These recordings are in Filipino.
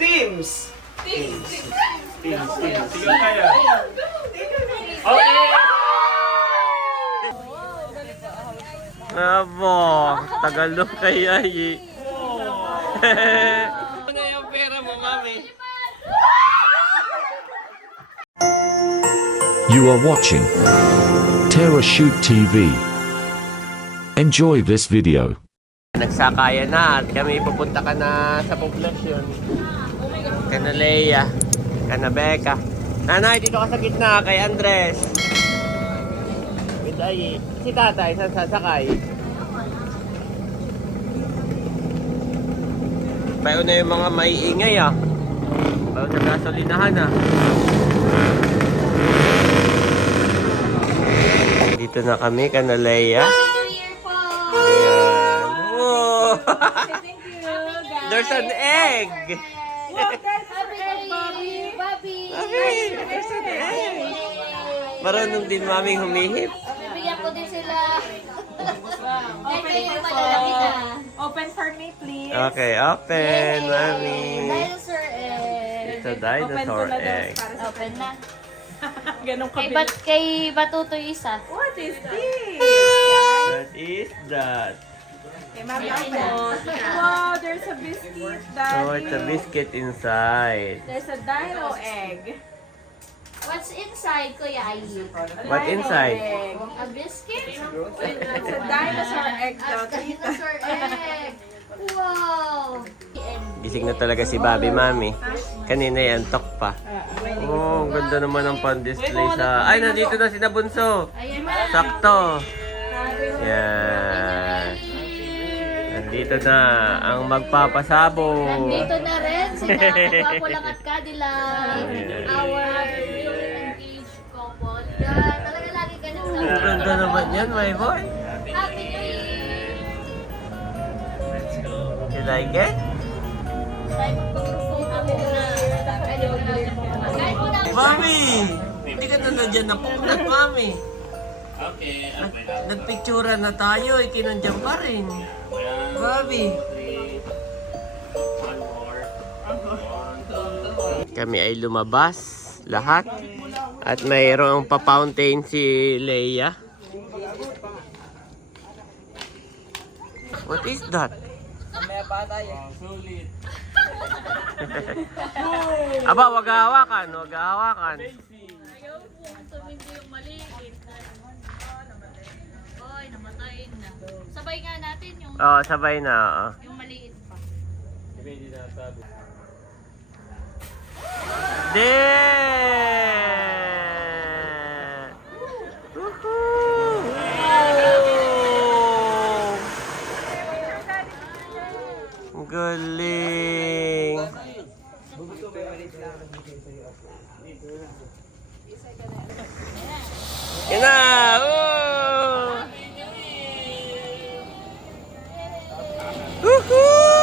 Teams! Sige kaya. Okay! Abo, tagal nung kay Ayi. Ano yung pera mo, mami? You are watching Terra Shoot TV. Enjoy this video. Nagsakaya na at kami pupunta ka na sa poblasyon. Kana Leia, kana Becca. Nanay, dito ka sa gitna kay Andres. With Ayi. Si tatay, saan sasakay? Bayo na yung mga maiingay ah. Bayo sa gasolinahan ah. Dito na kami, kana Leia. Ayan. Oh. There's an egg. Mami, there's an egg. Marunong din maming humihip. Bibigyan ko din sila. Open for me, please. Okay, open, mami. Dinosaur egg. It's a dinosaur egg. Open na. Ganun Kay, kabilis. kay Batutoy isa. What is this? What is that? Okay, mami, open. Wow, there's a biscuit, Daddy. Oh, it's a biscuit inside. There's a dino egg. What's inside, Kuya Ayi? What inside? Egg. A biscuit? It's a dinosaur egg, daw. Dinosaur egg. Wow! Gising na talaga si Bobby, mami. Kanina yan, tok pa. Oh, ang ganda naman ng pan-display sa... Ay, nandito na si Nabunso. Ayan na. Sakto. Yan. Nandito na ang magpapasabog. Nandito na rin sila Kapapo lang at Cadillac. Our engaged couple. Yan, talaga lagi ganun lang. Ang ganda naman yan, my boy. Happy New Year! You like it? Tayo magpag-group ako na. Kain mo na. Mami! Hindi ka na nandiyan na pumunat, mami. Nagpictura na tayo, ikinandiyan pa rin. Bobby. Kami ay lumabas lahat at mayroong pa-fountain si Leia. What is that? Aba, wag hawakan, wag hawakan. Oy, namatayin na. Sabay nga natin yung Oh, sabay na. Oh. yung maliit pa. There! Woohoo! Wow! Ang galing! Yan na! Oh! Woohoo!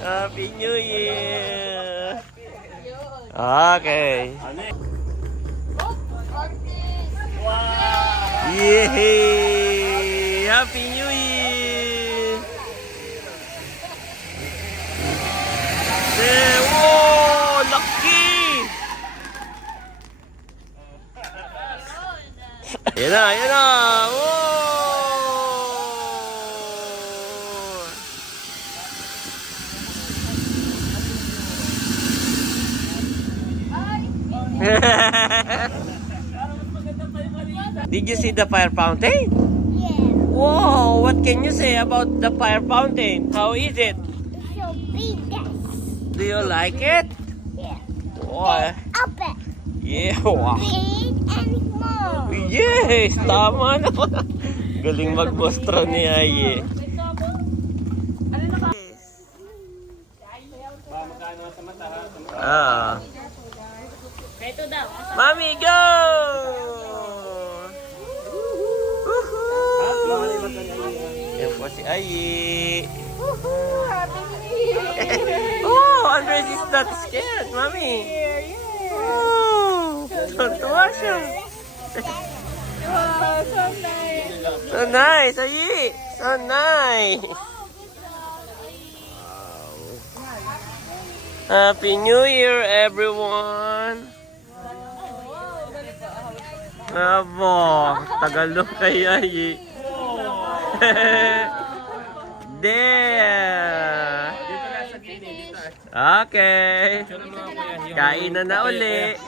Happy New Year! Okay. Yay! Happy New Year! Wow! Laki! Yan na, yan na! Wow! Did you see the fire fountain? Yeah. Wow, what can you say about the fire fountain? How is it? So big. Do you like it? Yeah. Wow. Open. Yeah, wow. Big and small. Yes, tama na. Galing magmostro ni Aye. Ah. Ito daw. Mami, go! Woohoo! Yan po si Ayi. Oh, Andres is not scared, Mami. Oh, tuwa siya. Wow, so nice. So nice, Ayi. So nice. Happy New Year, everyone! Abo, tagal nung kaya yi. There! Okay. Kain na uli.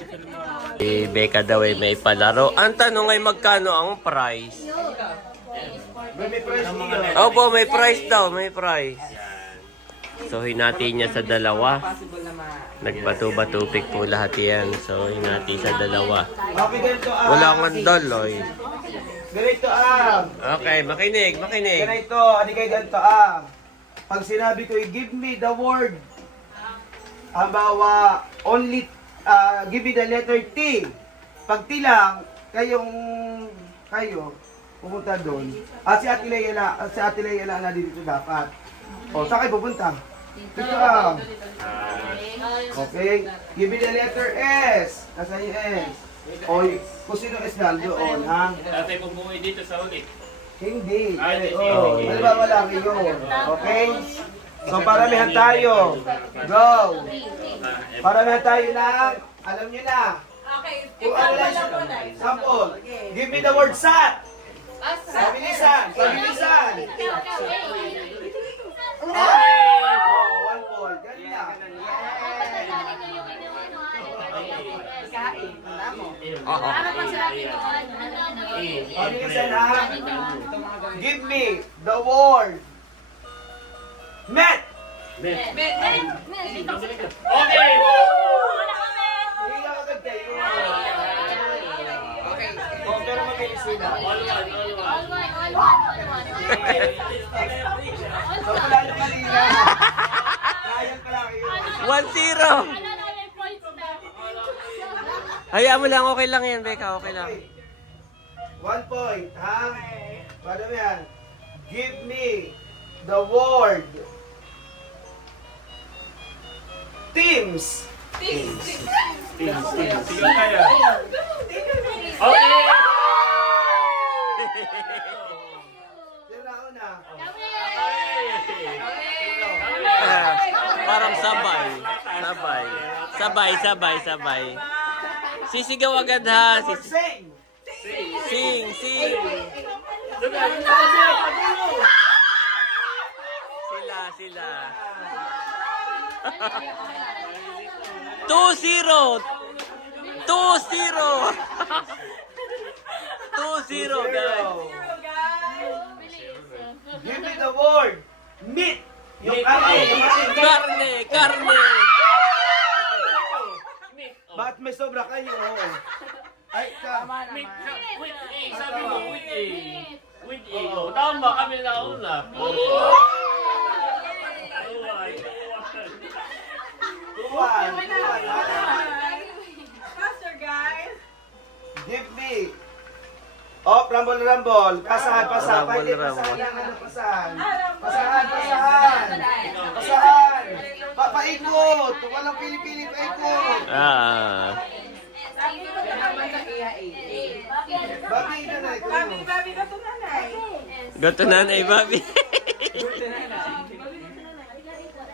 Si Becca daw ay may palaro. Ang tanong ay magkano ang price? Opo, may price daw, may price. So, hinati niya sa dalawa. Nagbato-batupik po lahat yan. So, hinati sa dalawa. Wala akong daloy. Ganito Okay, makinig. Ganito, ani kay ganito Pag sinabi ko, give me the word. Halimbawa, only, give me the letter T. Pag T lang, kayo, pupunta doon. At si Ate Leia na dito dapat. O, saan kayo pupunta? Dito Okay. Give me the letter S. Nasaan yung S? O, kung sino S lang doon, ha? Tatay kong bumuhay dito sa ulit. Hindi. Hindi. Halimbawa lang yun. Okay? So, paramihan tayo. Go! Paramihan tayo na, alam nyo na. Okay, Kung ano lang siya. Sample. Give me the word sat. Pabilisan. Oh, 1 point. Ganun lang. Pabilisan Give me the word met. Okay! Hindi lang agad kayo. Oh, pero mabilis sila. So, wala na kanina. Kaya pala kayo. 1-0. Hayaan mo lang, okay lang yan, Becca. Okay lang. 1 point, ha? Paano mo yan? Give me the word teams. Sige kaya. Okay! Sino na una? Parang sabay. Sisigaw agad ha. Word sing. Sing. Sila. 2-0, guys. Give me the word meat. Yung Karne. Bakit may sobra kayo? Oo. Ay, With A. Sabi mo with A. With A. Oh, tama kami na una. Faster, guys. Give me. Oh, rumble. Pasahan. Rumble. Pasahan. Paikot. Kung walang pili-pili, paikot. Babi na na. Babi ka to, nanay. Goto nanay, Bobby.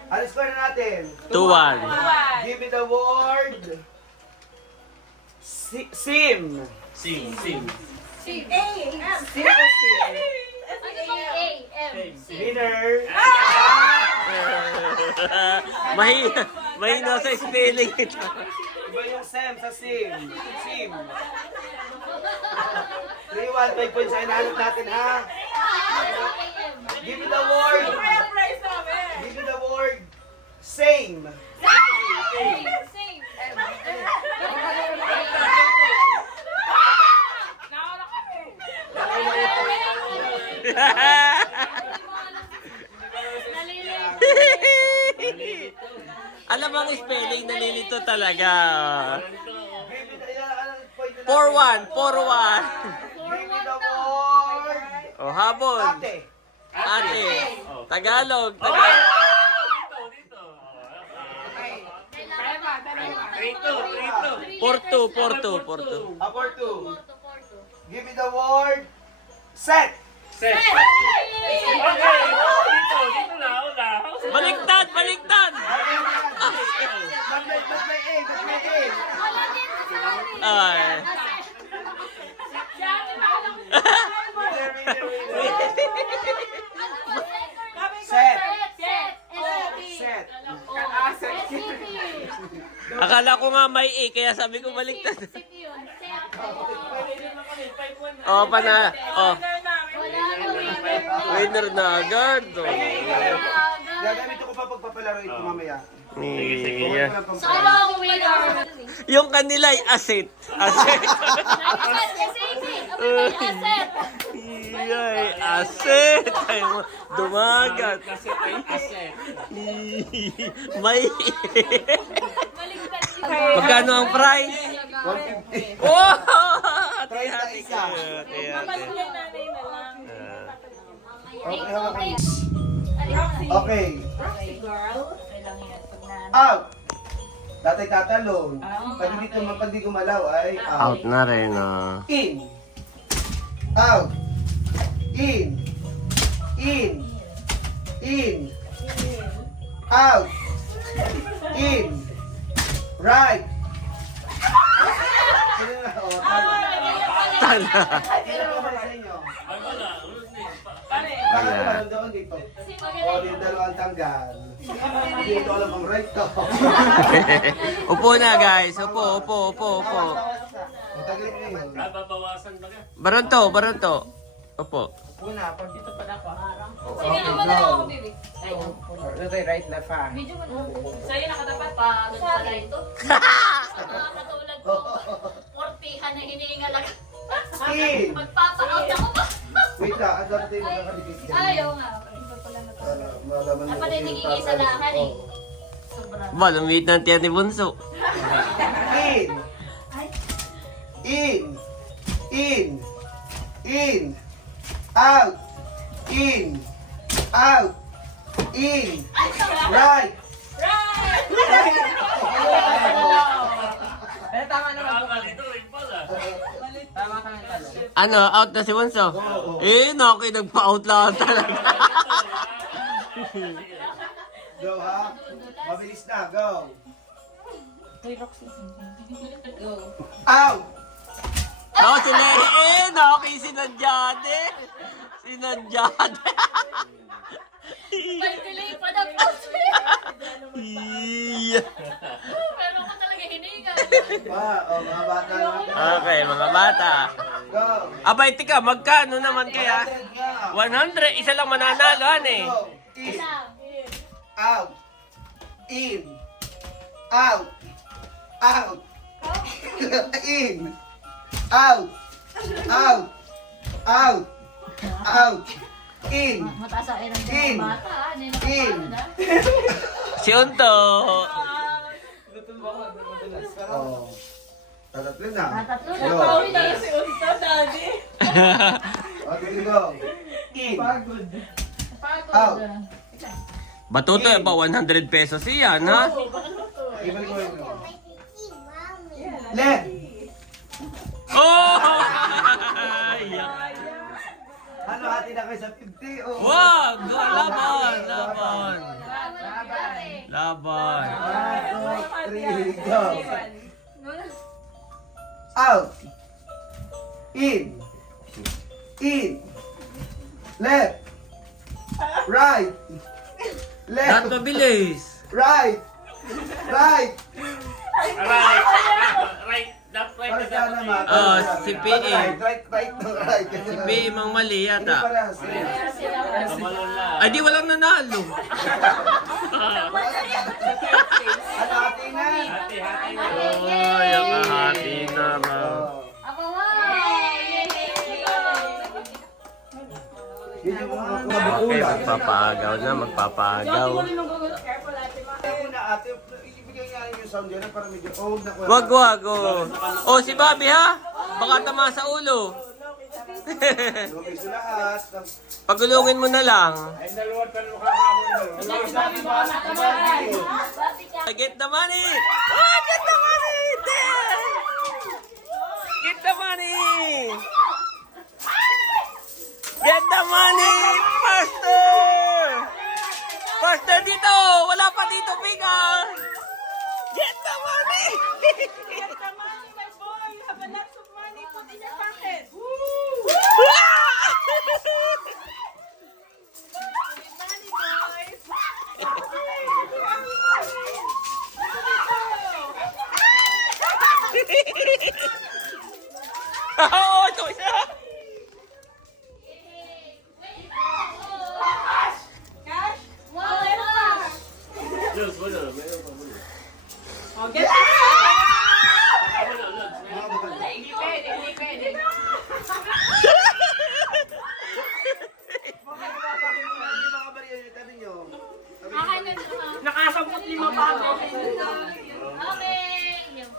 Ano score na natin? 2-1. Give me the word sim. Sing. Winner. Mahina sa spelling ito. Iba yung Sam sa sim. 3-1, 5 points ay nahanap natin, ha? Give me the word. Give me the word same. Alam mo ang spelling, nalilito talaga. Give me the ilang point na natin. 4-1. Give me the word O, habol. ate. Ate. Tagalog. Dito. 4-2. 4-2. Give me the word set. Okay! Dito na, una. Baliktad! Okay, Ay. Set. Set. Set. Akala ko nga may E, kaya sabi ko baliktad. Set yun. Set. Oh, pana. Oh, Wala na winner. winner na agad. Oh. Gagamit ko pa pagpapalaro ito mamaya. Yeah. Solo ang winner. Yung kanila ay asset. Asset. Asset. Ay, asset. Ay, dumagat. Kasi ay asset. May magkano ang price? 150. Oh! Try na isa. Okay, okay. Okay. Out. Tatay tatalon. Pag di gumalaw ay out. Out na rin, ah. In. Out. In. In. In. Out. In. Right. Sino na? Oh, Tala. Sino pa ba sa inyo? Ay, wala. Ulit na. Bakit naman doon dito? O, yung dalawang tanggal. Hindi ito alam ang right ko. Upo na, guys. Upo, upo, upo, upo. Taglit na yun. Ah, babawasan ba ka? Baronto, baronto. Upo. Una, pag dito pa na ako. Sige na, wala ako, baby. Right left ha. Medyo sa'yo nakatapat pa. Doon pala ito. Mga katulad ko. Portihan na hinihingal ako. In. Magpapa-out ako pa. Wait lang, ang dapat tayo magkakadikit. Ayaw nga. Iba pala na to. Malaman mo Dapat ay kung nagiging sa lahan eh. Sobra. Ba, lumiit ng tiyan ni Bunso. In. In. In. In. Out. In. Out. In. Right. Ah, ito rin pala. Ano, out na si Bunso? Eh, Noki, nagpa-out lang talaga. Go ha. Mabilis na. Go. Out. Ako si Lenny. Eh, Noki, sinadyade. Sinadyade. May delay pa na post. Iya. Pero ako talaga hinihingal. Mga bata natin. Okay, mga bata. Go. Abay, tika, magkano naman kaya? 100, isa lang mananalo, eh. Go. In. Out. In. Out. Out. In. Out. Out. Out. Out. In. Mataas ang erang In. ng bata. Ano yung In. nakapagod ah? Si Unto. Oh. Tatatlo na. Tatatlo na. Go. Pauwi na. Okay, go. In. Pagod. Out. Batuto, ba 100 pesos iyan, ha? Ibalik mo yun. Left. Oh! Ayak. Ano, hati na kayo sa 50? Oh. Wag! Laban! Laban! Laban! 1, 2, 3, go. Out. In. In. Left. Right. Lahat Left. mabilis! Right. Right. Right. Right. That right. Para sa naman. Oh, si PA. Right, right, right, right. Si P. Mang mali Hindi yata. para sila. Kamalon lang. Ay, di walang nanalo. Ano, hati na? Hati-hati na. Oh, yung kahati na ba? Oh. Ako, wow! Yun yung mga Okay, mabukulan. magpapagaw na, magpapagaw. Una, ate, ibigay nga yung sound dyan para medyo old na. Wag, wag, oh. Oh, si Bobby, ha? Baka tama sa ulo. Lumis lahat. Pagulungin mo na lang. Get the money! Oh, get the money! There! Get the money! Get the money! Faster! Faster dito! Wala pa dito, Pika! Get the money! Oo, ito isa. Cash? Wow, wow. Lods, wala. Meron pa muna. Oh, get it! Wala, Lods. Hindi pwede, hindi pwede. Yung mga baril, tabi nyo. Kakainin ko ha. Nakasampot 5 pa ako. Okay. Yun.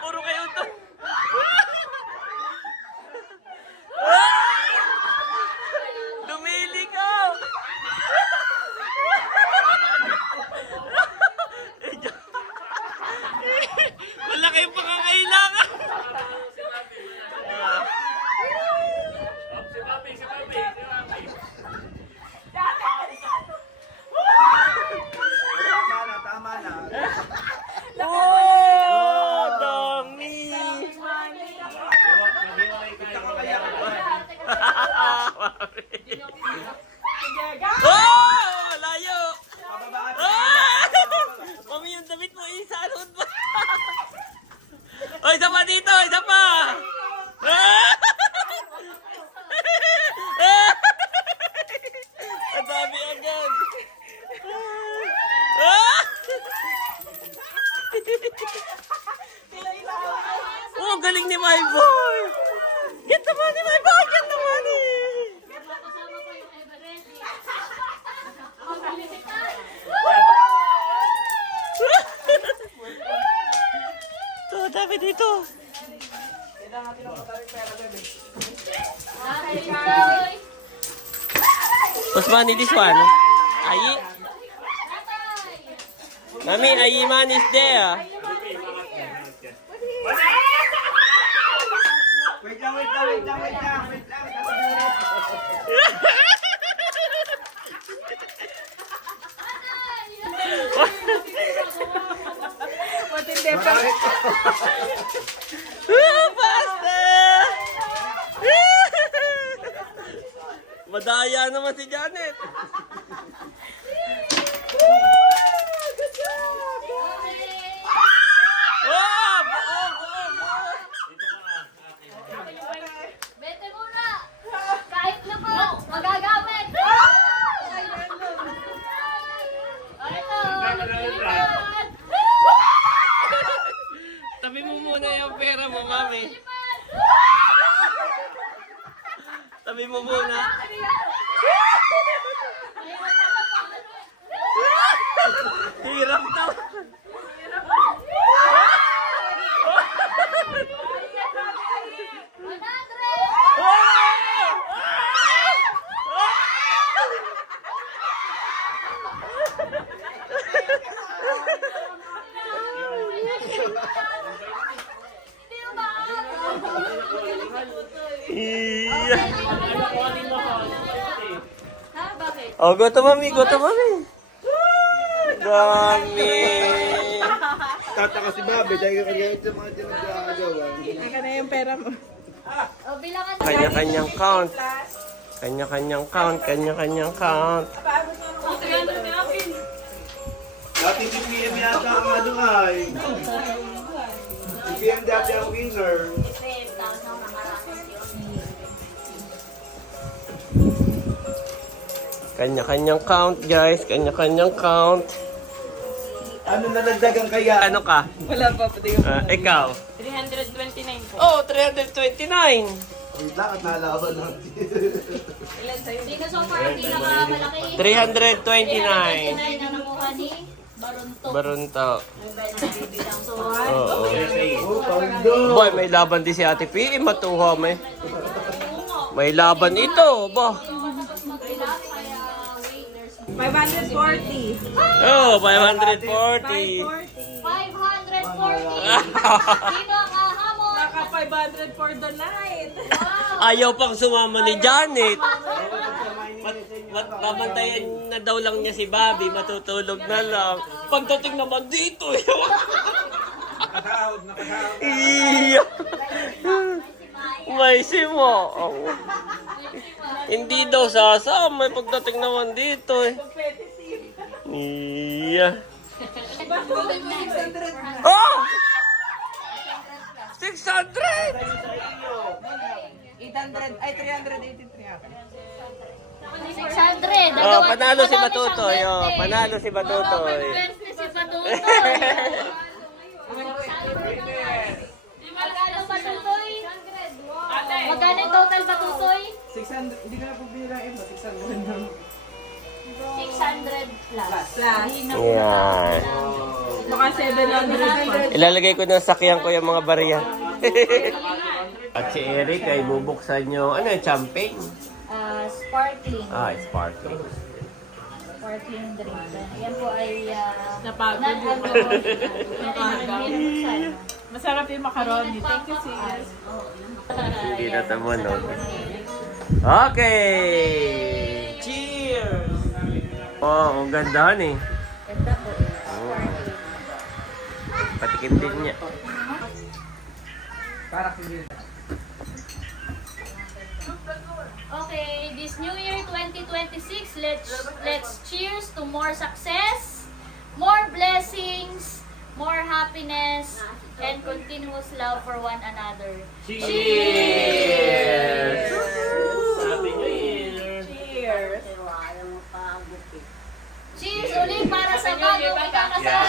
Puro kayo to. Dumili ka. Wala kayong pangangailangan. Si Papi, si Papi, si Papi. Tama na. Oh, dami. Naghiwalay tayo. Sige, go! Oh, layo. Pababa ka. Ah! Mami, yung damit mo, isa ano ba? Oh, isa pa dito, isa pa. Ah! Ang dami agad. Ah! Oh, galing ni my boy. Get the money, my boy. Get the money. Kasama ko yung Everest. Ang bilis ka. Ito, dami dito. Dahil boy. What's money this one? Ayi. Tatay. Mami, ayi man is there. Wait lang, wait lang, wait lang, wait lang, wait lang. Matindi pa. Basta! Madaya naman si Janet. Oh! Buo, buo, buo. Bete muna. Kahit na po. Magagamit. Ito. Tabi mo muna yung pera mo, mami. Tabi mo muna. Hirap to. Iya. Ha? Bakit? Oh, go to mami, go to mami. Dami. Tataka si Bobby, dahil kaya sa mga tinagagawa. Ika na yung pera mo. O, bilangan na. Kanya-kanyang count. Kanya-kanyang count, kanya-kanyang count. Dati si PM yata ang ano ay. Si PM dati ang winner. Kanya-kanyang count, guys. Kanya-kanyang count. Ano nadagdagan kaya? Ano ka? Wala pa, pati Ikaw? 329 po. Oh, 329. Wait lang at nalaban natin. Ilan sa'yo? Sino so far ang pinakamalaki? 329. 329 na nakuha ni Barunto. Barunto. So, Oo. Oh, pando. Boy, may laban din si Ate P. Matuha may. May laban ito, ba? kaya wait, there's 540. Oh, 540. 540. 540. Sino ang ahamon? Naka 500 for the night. Wow! Ayaw pang sumama ni Janet. Babantayan na daw lang niya si Bobby. Matutulog na lang. Pagdating naman dito. Iya. May simo. Hindi daw sasama. Pagdating naman dito. Yeah. Oh! 600! 800, ay 383 ako. 600. Oh, panalo si Batutoy. Oh, panalo si Batutoy. Pwerte si Batutoy. Magkano Batutoy? Magkano yung total Batutoy? 600, hindi ko na po binilain ba? 600 na. 600 plus. Yan. Baka 700 pa. Ilalagay ko na sakyan ko yung mga barya. At si Eric ay bubuksan nyo, ano yung champagne? Sparkling. Ah, it's sparkling. Sparkling drink. Yan po ay Napagod yung binuksan. Masarap yung macaroni. Thank you, sis. Hindi na tamo, no? Okay! Cheers! Oh, ang ganda eh. Ganda po. Patikim din niya. Para kagil. Okay, this New Year 2026, let's cheers to more success, more blessings, more happiness, and continuous love for one another. Cheers! Happy New Year! Cheers. Cheers ulit para sa bagong ikakasal!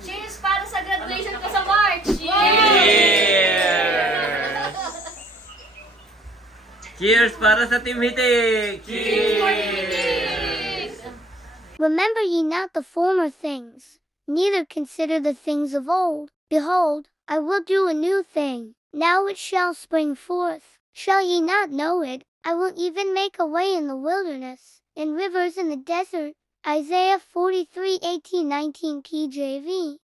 Cheers para sa graduation ko sa March! Cheers para sa Team Hitik! Remember ye not the former things, neither consider the things of old. Behold, I will do a new thing. Now it shall spring forth. Shall ye not know it? I will even make a way in the wilderness, and rivers in the desert. Isaiah 43:18-19 KJV.